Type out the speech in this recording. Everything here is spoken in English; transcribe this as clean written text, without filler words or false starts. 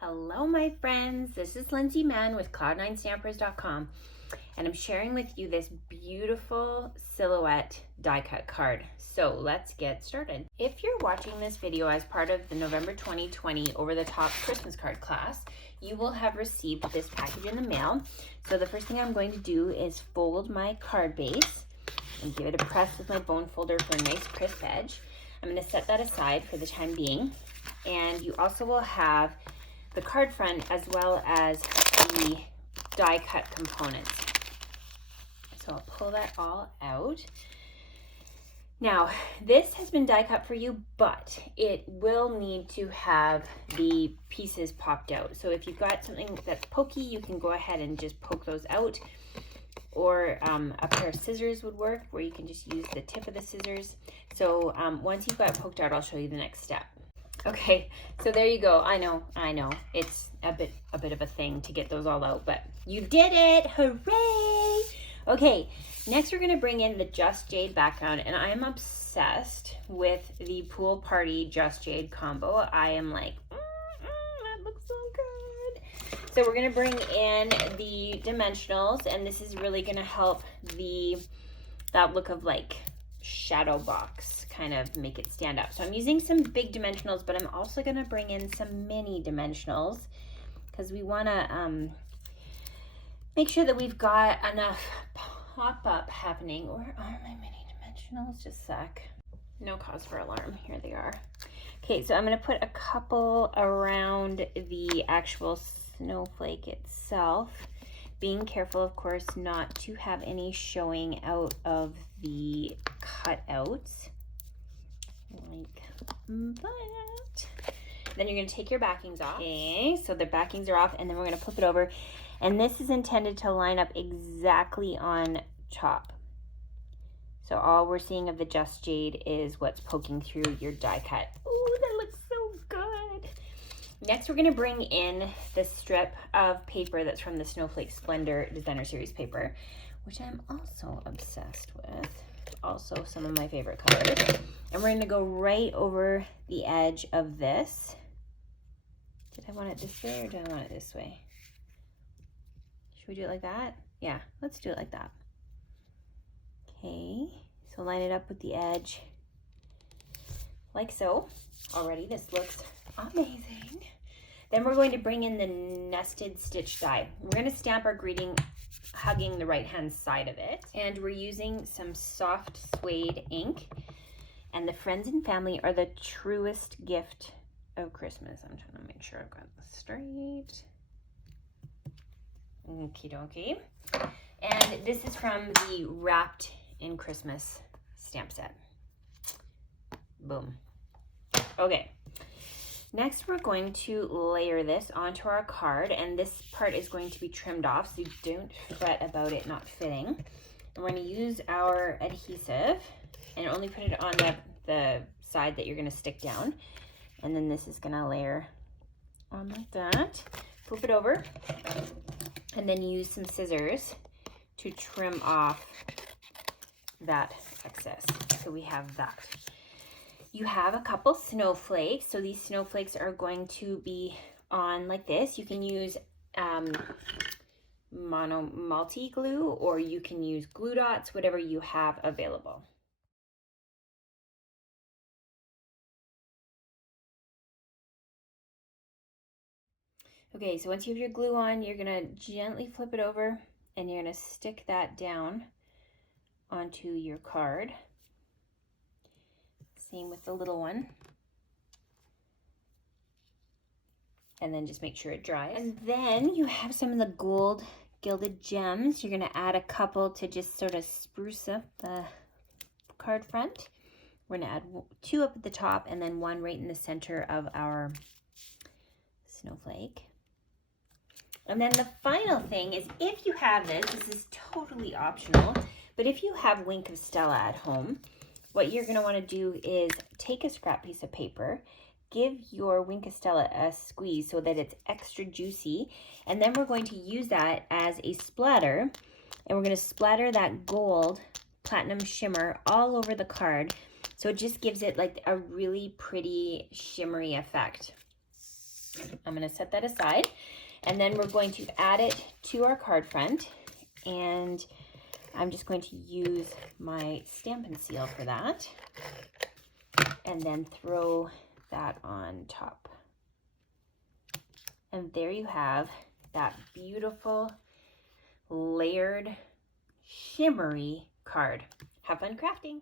Hello my friends, this is Lindsay Mann with cloud9stampers.com and I'm sharing with you this beautiful silhouette die cut card. So let's get started. If you're watching this video as part of the November 2020 over the top Christmas card class, you will have received this package in the mail. So the first thing I'm going to do is fold my card base and give it a press with my bone folder for a nice crisp edge. I'm going to set that aside for the time being. And you also will have the card front as well as the die cut components. So I'll pull that all out. Now, this has been die cut for you, but it will need to have the pieces popped out. So if you've got something that's pokey, you can go ahead and just poke those out. Or a pair of scissors would work, where you can just use the tip of the scissors. So once you've got it poked out, I'll show you the next step. Okay, so there you go. I know, it's a bit of a thing to get those all out, but you did it, hooray! Okay, next we're gonna bring in the Just Jade background, and I am obsessed with the Pool Party Just Jade combo. I am like, that looks so good. So we're gonna bring in the dimensionals, and this is really gonna help that look of like shadow box, kind of make it stand up. So I'm using some big dimensionals, but I'm also going to bring in some mini dimensionals because we want to make sure that we've got enough pop-up happening. Where are my mini dimensionals? Just a sec. No cause for alarm. Here they are. Okay, so I'm going to put a couple around the actual snowflake itself, being careful, of course, not to have any showing out of the cutouts, like that. Then you're going to take your backings off. Okay, so the backings are off, and then we're going to flip it over. And this is intended to line up exactly on top. So all we're seeing of the Just Jade is what's poking through your die cut. Ooh, that looks so good. Next, we're going to bring in this strip of paper that's from the Snowflakes Splendor Designer Series paper, which I'm also obsessed with. Also some of my favorite colors. And we're going to go right over the edge of this. Did I want it this way or do I want it this way? Should we do it like that? Yeah, let's do it like that. Okay, so line it up with the edge like so. Already this looks amazing. Then we're going to bring in the nested stitch die. We're going to stamp our greeting hugging the right hand side of it, and we're using some soft suede ink, and the friends and family are the truest gift of Christmas. I'm trying to make sure I've got this straight. Okie dokie. And this is from the Wrapped in Christmas stamp set. Boom. Okay. Next, we're going to layer this onto our card, and this part is going to be trimmed off, so you don't fret about it not fitting. And we're going to use our adhesive and only put it on the side that you're going to stick down. And then this is going to layer on like that. Flip it over, and then use some scissors to trim off that excess. So we have that. You have a couple snowflakes, so these snowflakes are going to be on like this. You can use multi glue, or you can use glue dots, whatever you have available. Okay, so once you have your glue on, you're gonna gently flip it over, and you're gonna stick that down onto your card. Same with the little one. And then just make sure it dries. And then you have some of the gold gilded gems. You're gonna add a couple to just sort of spruce up the card front. We're gonna add 2 up at the top and then 1 right in the center of our snowflake. And then the final thing is, if you have this is totally optional, but if you have Wink of Stella at home, what you're going to want to do is take a scrap piece of paper, give your Wink of Stella a squeeze so that it's extra juicy, and then we're going to use that as a splatter, and we're going to splatter that gold platinum shimmer all over the card, so it just gives it like a really pretty shimmery effect. I'm going to set that aside, and then we're going to add it to our card front, and I'm just going to use my Stampin' Seal for that, and then throw that on top. And there you have that beautiful layered shimmery card. Have fun crafting.